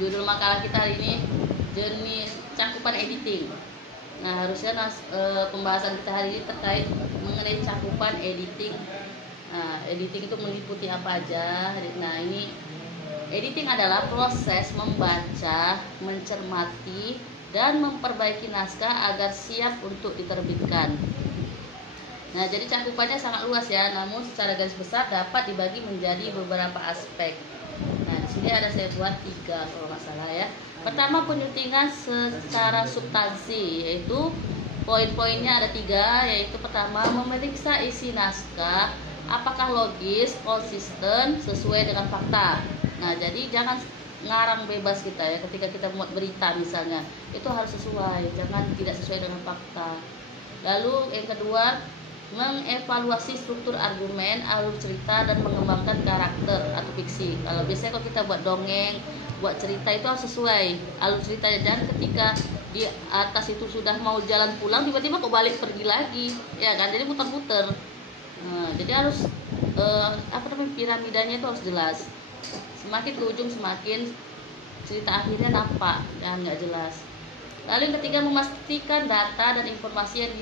Judul makalah kita hari ini jenis cakupan editing. Nah, harusnya pembahasan kita hari ini terkait mengenai cakupan editing. Nah, editing itu meliputi apa aja? Nah, ini editing adalah proses membaca, mencermati, dan memperbaiki naskah agar siap untuk diterbitkan. Nah, jadi cakupannya sangat luas ya, namun secara garis besar dapat dibagi menjadi beberapa aspek. Nah, di sini ada saya buat 3 kalau nggak salah ya. Pertama, penyuntingan secara substansi, yaitu poin-poinnya ada 3, yaitu pertama, memeriksa isi naskah apakah logis, konsisten, sesuai dengan fakta. Nah, jadi jangan ngarang bebas kita ya ketika kita membuat berita misalnya, itu harus sesuai, jangan tidak sesuai dengan fakta. Lalu yang kedua, mengevaluasi struktur argumen, alur cerita, dan mengembangkan karakter atau fiksi. Kalau biasanya kalau kita buat dongeng, buat cerita itu harus sesuai alur ceritanya, dan ketika di atas itu sudah mau jalan pulang tiba-tiba kok balik pergi lagi, ya kan? Jadi muter-muter. Nah, jadi harus piramidanya itu harus jelas. Semakin ke ujung semakin cerita akhirnya nampak dan nggak jelas. Lalu yang ketiga, memastikan data dan informasi yang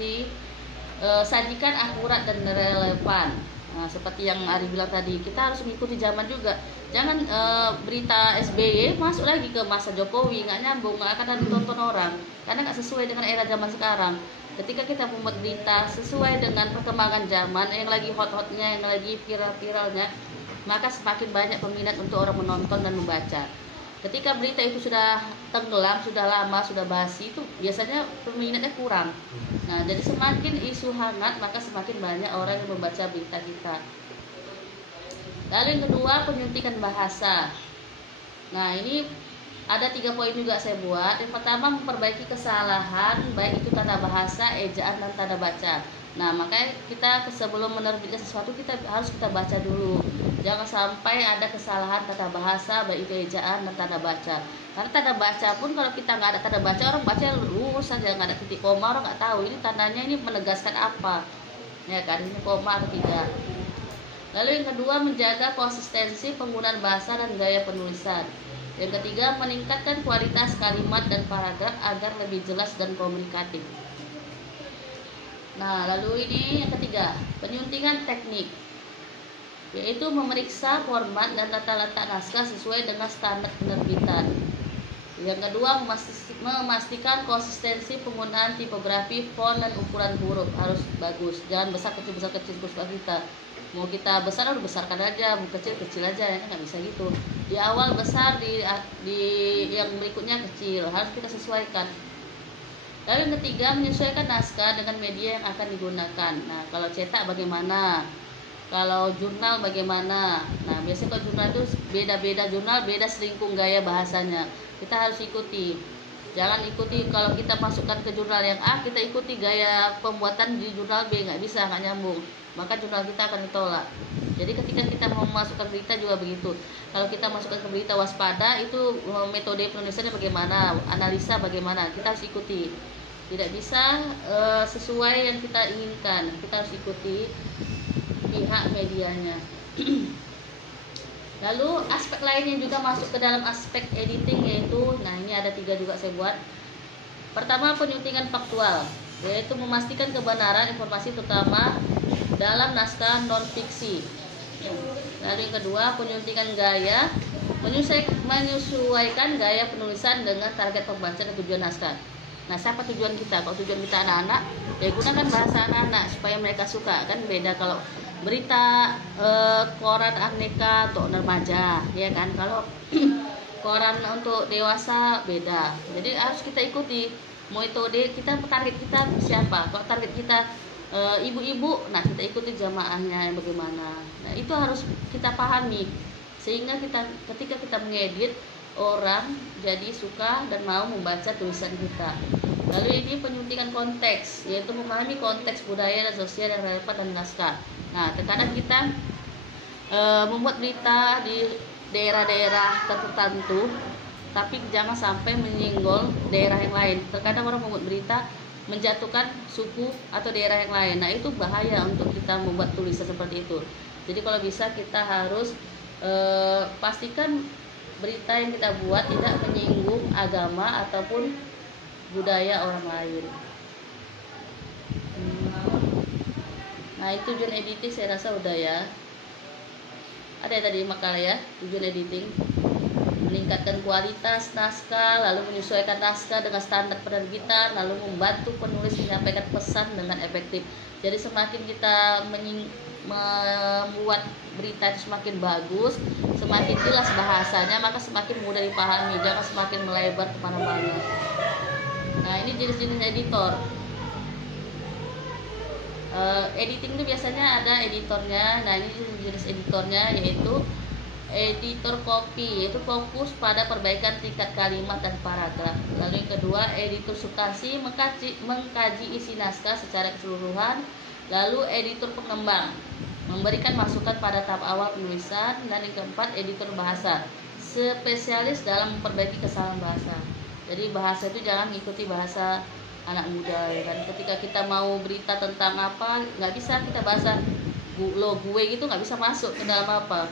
sajikan akurat dan relevan. Nah, seperti yang Ari bilang tadi, kita harus mengikuti zaman juga. Jangan berita SBY masuk lagi ke masa Jokowi, nggak nyambung, nggak akan ditonton orang, karena nggak sesuai dengan era zaman sekarang. Ketika kita membuat berita sesuai dengan perkembangan zaman, yang lagi hot-hotnya, yang lagi viral-viralnya, maka semakin banyak peminat untuk orang menonton dan membaca. Ketika berita itu sudah tenggelam, sudah lama, sudah basi, itu biasanya peminatnya kurang. Nah, jadi semakin isu hangat, maka semakin banyak orang yang membaca berita kita. Lalu yang kedua, penyuntikan bahasa. Nah, ini ada 3 poin juga saya buat. Yang pertama, memperbaiki kesalahan, baik itu tata bahasa, ejaan, dan tanda baca. Nah, makanya kita sebelum menerbitkan sesuatu harus kita baca dulu. Jangan sampai ada kesalahan tata bahasa, baik itu ejaan dan tanda baca. Karena tanda baca pun kalau kita nggak ada tanda baca, orang baca lurus saja, nggak ada titik koma, orang nggak tahu ini tandanya ini menegaskan apa, ya kan, ini koma atau tidak. Lalu yang kedua, menjaga konsistensi penggunaan bahasa dan gaya penulisan. Yang ketiga, meningkatkan kualitas kalimat dan paragraf agar lebih jelas dan komunikatif. Nah, lalu ini yang ketiga, penyuntingan teknik, yaitu memeriksa format dan tata letak naskah sesuai dengan standar penerbitan. Yang kedua, memastikan konsistensi penggunaan tipografi, font, dan ukuran huruf harus bagus. Jangan besar kecil suka kita. Mau kita besar harus besarkan aja, mau kecil aja, ya nggak bisa gitu. Di awal besar, di yang berikutnya kecil, harus kita sesuaikan. Lalu yang ketiga, menyesuaikan naskah dengan media yang akan digunakan. Nah, kalau cetak bagaimana? Kalau jurnal bagaimana? Nah, biasanya kalau jurnal itu beda-beda jurnal, beda selingkung gaya bahasanya. Kita harus ikuti. Jangan ikuti kalau kita masukkan ke jurnal yang A, kita ikuti gaya pembuatan di jurnal B, nggak bisa, nggak nyambung. Maka jurnal kita akan ditolak. Jadi ketika kita mau masukkan berita juga begitu. Kalau kita masukkan ke berita waspada, itu metode penulisannya bagaimana, analisa bagaimana, kita harus ikuti. Tidak bisa sesuai yang kita inginkan, kita harus ikuti pihak medianya. Lalu aspek lain yang juga masuk ke dalam aspek editing, yaitu, nah ini ada 3 juga saya buat. Pertama, penyuntingan faktual, yaitu memastikan kebenaran informasi terutama dalam naskah non-fiksi. Lalu yang kedua, penyuntingan gaya, menyesuaikan gaya penulisan dengan target pembaca dan tujuan naskah. Nah, siapa tujuan kita? Kalau tujuan kita anak-anak, ya gunakan bahasa anak-anak supaya mereka suka. Kan beda kalau berita koran aneka untuk remaja, ya kan? Kalau koran untuk dewasa beda. Jadi harus kita ikuti metode kita, target kita siapa. Kalau target kita ibu-ibu, nah kita ikuti jamaahnya yang bagaimana. Nah, itu harus kita pahami sehingga ketika kita mengedit, orang jadi suka dan mau membaca tulisan kita. Lalu ini penyuntingan konteks, yaitu memahami konteks budaya dan sosial yang relevan dan naskah. Nah, terkadang kita membuat berita di daerah-daerah tertentu, tapi jangan sampai menyinggung daerah yang lain. Terkadang orang membuat berita menjatuhkan suku atau daerah yang lain. Nah, itu bahaya untuk kita membuat tulisan seperti itu. Jadi kalau bisa kita harus pastikan berita yang kita buat tidak menyinggung agama ataupun budaya orang lain. Nah, itu tujuan editing saya rasa udah ya. Ada ya tadi makalah ya, tujuan editing meningkatkan kualitas naskah, lalu menyesuaikan naskah dengan standar penerbitan, lalu membantu penulis menyampaikan pesan dengan efektif. Jadi semakin kita membuat berita itu semakin bagus, semakin jelas bahasanya, maka semakin mudah dipahami, jangan semakin melebar kemana-mana. Nah, ini jenis-jenis editor. Editing itu biasanya ada editornya. Nah, ini jenis editornya yaitu editor copy, yaitu fokus pada perbaikan tingkat kalimat dan paragraf. Lalu yang kedua, editor substansi, mengkaji isi naskah secara keseluruhan. Lalu editor pengembang, memberikan masukan pada tahap awal penulisan. Dan yang keempat, editor bahasa, spesialis dalam memperbaiki kesalahan bahasa. Jadi bahasa itu jangan mengikuti bahasa anak muda ya kan. Ketika kita mau berita tentang apa, nggak bisa kita bahasa gue gitu, nggak bisa masuk ke dalam apa.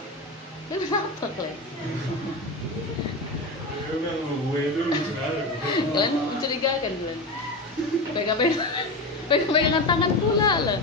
Kenapa kalian? Kalian mencurigakan kalian. Pegang-pegangan tangan pula lah.